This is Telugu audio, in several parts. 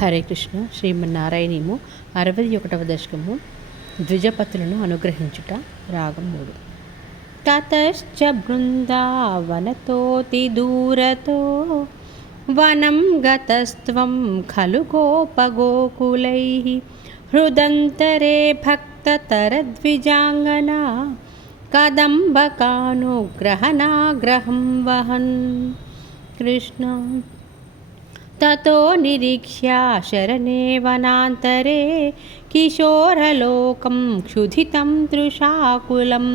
హరే కృష్ణ. శ్రీమన్నారాయణీయము 61వ దశకము. ద్విజపతులను అనుగ్రహించుట. రాగం 3. తతశ్చ బృందావనతోతి దూరతో వనం గతస్త్వం ఖలు గోపగోకులైః హృదంతరే భక్తతరద్విజాంగనా కదంబకానుగ్రహనాగ్రహం వహన్. కృష్ణ. తతో నిరీక్ష్య శరణే వనాంతరే కిశోరలోకం క్షుధితం తృషాకులం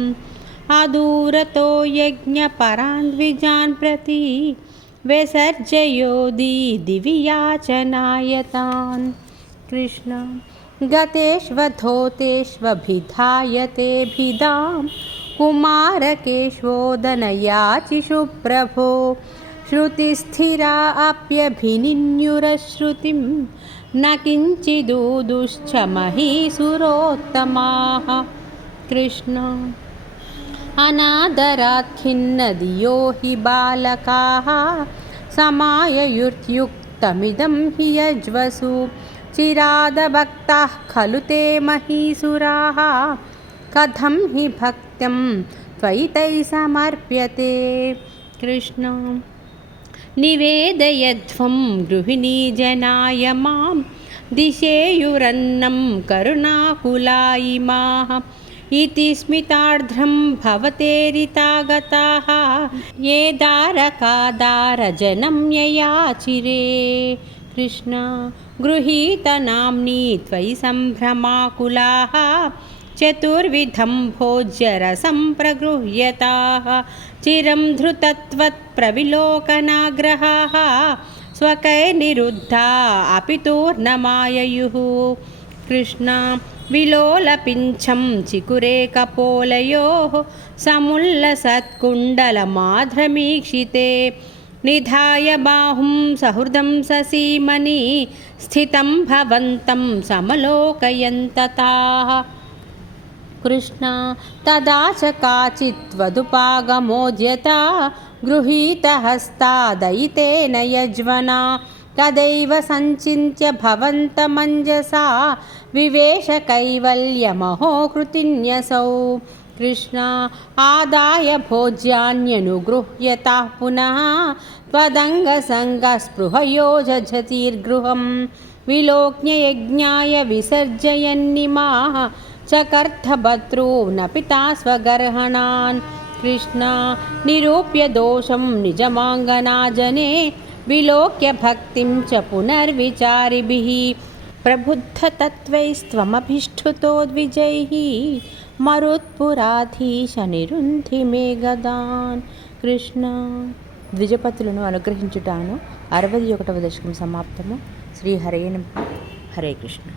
అదూరతో యజ్ఞపరాన్ ద్విజాన్ ప్రతి విసర్జయోది దివియాచనాయతాన్. కృష్ణ. గతేష్వధోతేష్వభిధాయతే భిదాం కుమారకేశోదనయాచిషు ప్రభో శృతిస్థిరా అప్యభినిన్యురశ్రుతిం న కించిదూదుశ్చ మహీసురోత్తమాః. కృష్ణ. అనాదరాత్ ఖిన్నదియో హి బాలకాః సమాయయుర్యుక్తమిదం హి యజ్వసు చిరాదభక్తాః ఖలు తే మహీసురాः కథం హి భక్త్యం త్వయి తై సమర్ప్యతే. కృష్ణ. నివేదయధ్వం గృహిణీ జనాయ మాం దిశేయురన్నం కరుణాకులాయిమాః ఇతి స్మితార్ధ్రం భవతేరితాగతాః ఏ దారకాదారజనం యయాచిరే. కృష్ణ. గృహీతనామ్ని త్వయి సంభ్రమాకులాః చతుర్విధం భోజ్యరసం ప్రగృహ్యతాః చిరం ధృతత్వత్ ప్రవిలోకనాగ్రహాః స్వకైర్నిరుద్ధా అపి తూర్ణమాయయుః. కృష్ణ. విలోలపింఛం చికురేకపోలయోః సముల్లసత్కుండలమాధ్రమీక్షితే నిధాయ బాహుం సహృదం ససీమని స్థితం భవంతం సమలోకయంతతాః. కృష్ణ. తదా చ కాచిత్వదుపాగమోద్యతా గృహీతహస్తాదయితేన యజ్వనా తదైవ సంచింత్య భవంతమంజసా వివేశ కైవల్యమహో కృతిన్యసౌ. కృష్ణ. ఆదాయ భోజ్యాన్యనుగృహ్యతాః పునః త్వదంగసంగస్పృహయో జఝతిర్గృహం విలోక్య యజ్ఞాయ విసర్జయన్నిమాః చకర్థభద్రూన్ పితా స్వగర్హణాన్. కృష్ణ. నిరూప్య దోషం నిజమాంగనాజనే విలోక్య భక్తిం చ పునర్విచారిభిః ప్రబుద్ధతత్వైస్త్వమభిష్ఠుతో ద్విజైః మరుత్పురాధీశ నిరుంధి మే గదాన్. కృష్ణ. ద్విజపతులను అనుగ్రహించుటాను 61వ దశకం సమాప్తము. శ్రీ హరే నమః. హరే కృష్ణ.